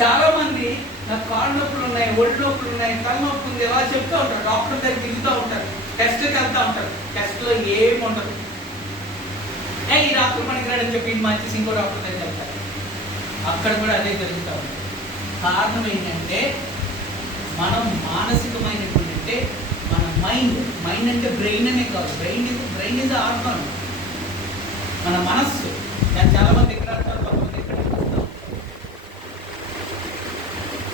చాలా మంది నాకు కాళ్ళు నొప్పులు ఉన్నాయి, ఒళ్ళు నొప్పులు ఉన్నాయి, తలనొప్పి ఉంది ఇలా చెప్తూ ఉంటారు. డాక్టర్ దగ్గర తిరుగుతూ ఉంటారు, టెస్ట్కి వెళ్తూ ఉంటారు. టెస్ట్లో ఏమి ఉండదు. ఈ డాక్టర్ మనకి రాడని చెప్పి మంచి ఇంకో డాక్టర్ దగ్గర చెప్తారు. అక్కడ కూడా అదే జరుగుతూ ఉంటుంది. కారణం ఏంటంటే మనం మానసికమైనటువంటి అంటే మన మైండ్ అంటే బ్రెయిన్ అనే కాదు. Brain is organ. మన మనస్సు దాన్ని చాలా మంది ఎక్కడ అంటారు, కొంతమంది ఎక్కడ అంటారు.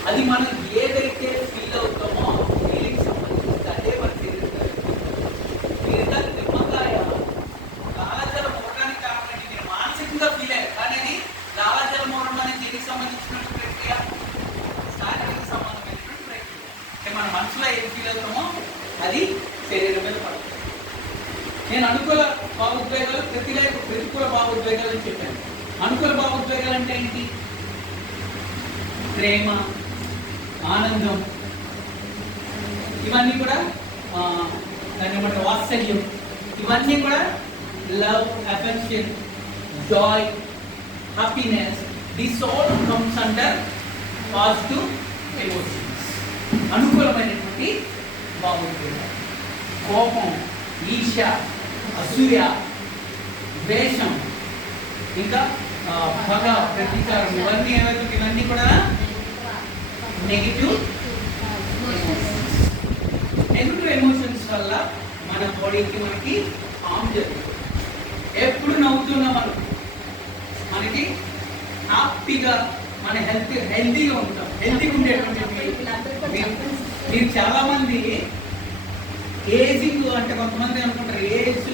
అది మనం ఏదైతే ఫీల్ అవుతామో ఫీలింగ్ సంబంధించి అదే మన నిమ్మకాయ లాలాజలం మోడడానికి కారణం నేను మానసికంగా ఫీల్ అయ్యాను, కానీ అది లాలాజలం మోడడం అనేది దీనికి సంబంధించినటువంటి ప్రక్రియ, శారీరక సంబంధమైనటువంటి ప్రక్రియ. అంటే మన మనసులో ఏం ఫీల్ అవుతామో అది శరీరం మీద పడుతుంది. నేను అనుకూల భావోద్వేగాలు, ప్రతికూల భావోద్వేగాలు అని చెప్పాను. అనుకూల భావోద్వేగాలు అంటే ఏంటి? ప్రేమ, ఆనందం, ఇవన్నీ కూడా దాన్ని ఏమంటారు వాత్సల్యం, ఇవన్నీ కూడా love, affection, Joy, happiness, this all comes under positive emotions. అనుకూలమైనటువంటి భావోద్వేగాలు. కోపం, ఈర్ష, అసూయ, ద్వేషం, ఇంకా పగ, ప్రతీకారం, ఇవన్నీ ఏవైతే ఇవన్నీ కూడా నెగిటివ్ ఎమోషన్స్ వల్ల మన బాడీకి మనకి హార్మ్ జరుగుతుంది. ఎప్పుడు నవ్వుతున్నాం మనకి హ్యాపీగా మన హెల్తీగా ఉంటాం. హెల్తీగా ఉండేటువంటి మీరు చాలా మంది ఏజింగ్ అంటే కొంతమంది అనుకుంటారు ఏజ్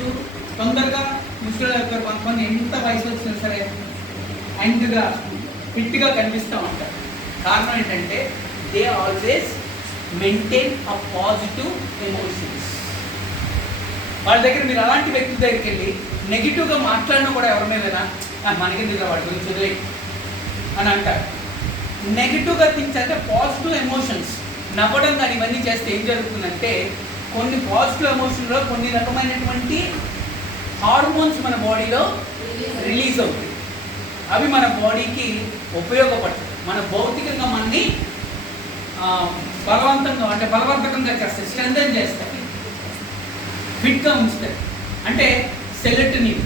తొందరగా ముసలి అవుతారు, కొంతమంది ఎంత వయసు వచ్చినా సరే యంగ్గా ఫిట్గా కనిపిస్తూ ఉంటారు. కారణం ఏంటంటే they always maintain a positive emotions. వాళ్ళ దగ్గర మీరు అలాంటి వ్యక్తుల దగ్గరికి వెళ్ళి నెగిటివ్గా మాట్లాడినా కూడా ఎవరి మీదైనా మనకి వాడి గురించి వదిలే అని అంటారు. నెగిటివ్గా థింగ్స్ అంటే పాజిటివ్ ఎమోషన్స్ నవ్వడం కానీ ఇవన్నీ చేస్తే ఏం జరుగుతుందంటే కొన్ని పాజిటివ్ ఎమోషన్లో కొన్ని రకమైనటువంటి హార్మోన్స్ మన బాడీలో రిలీజ్ అవుతాయి. అవి మన బాడీకి ఉపయోగపడతాయి. మన భౌతికంగా మనని బలవంతంగా అంటే బలవర్ధకంగా చేస్తాయి, స్ట్రెంథెన్ చేస్తాయి, ఫిట్గా ఉంచుతాయి. అంటే సెలెటనిన్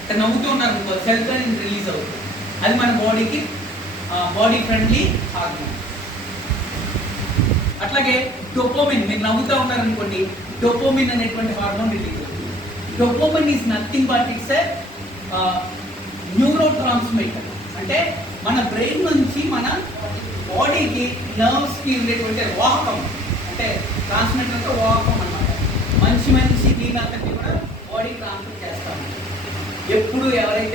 అంటే నవ్వుతూ ఉన్నారు సెలెటనిన్ రిలీజ్ అవుతుంది. అది మన బాడీకి బాడీ ఫ్రెండ్లీ హార్మోన్. అట్లాగే డోపామిన్, మీరు నవ్వుతూ ఉన్నారనుకోండి డోపామిన్ అనేటువంటి హార్మోన్ రిలీజ్ అవుతుంది. Dopamine is nothing but it's a neuro transmitter. అంటే మన బ్రెయిన్ నుంచి మన బాడీకి నర్వ్స్కి ఉండేటువంటి వాహకం, అంటే ట్రాన్స్మిటర్ అంటే వాహకం అన్నమాట. మంచి దీని అంతటి కూడా బాడీ ట్రాన్స్మిట్ చేస్తాము. ఎప్పుడు ఎవరైతే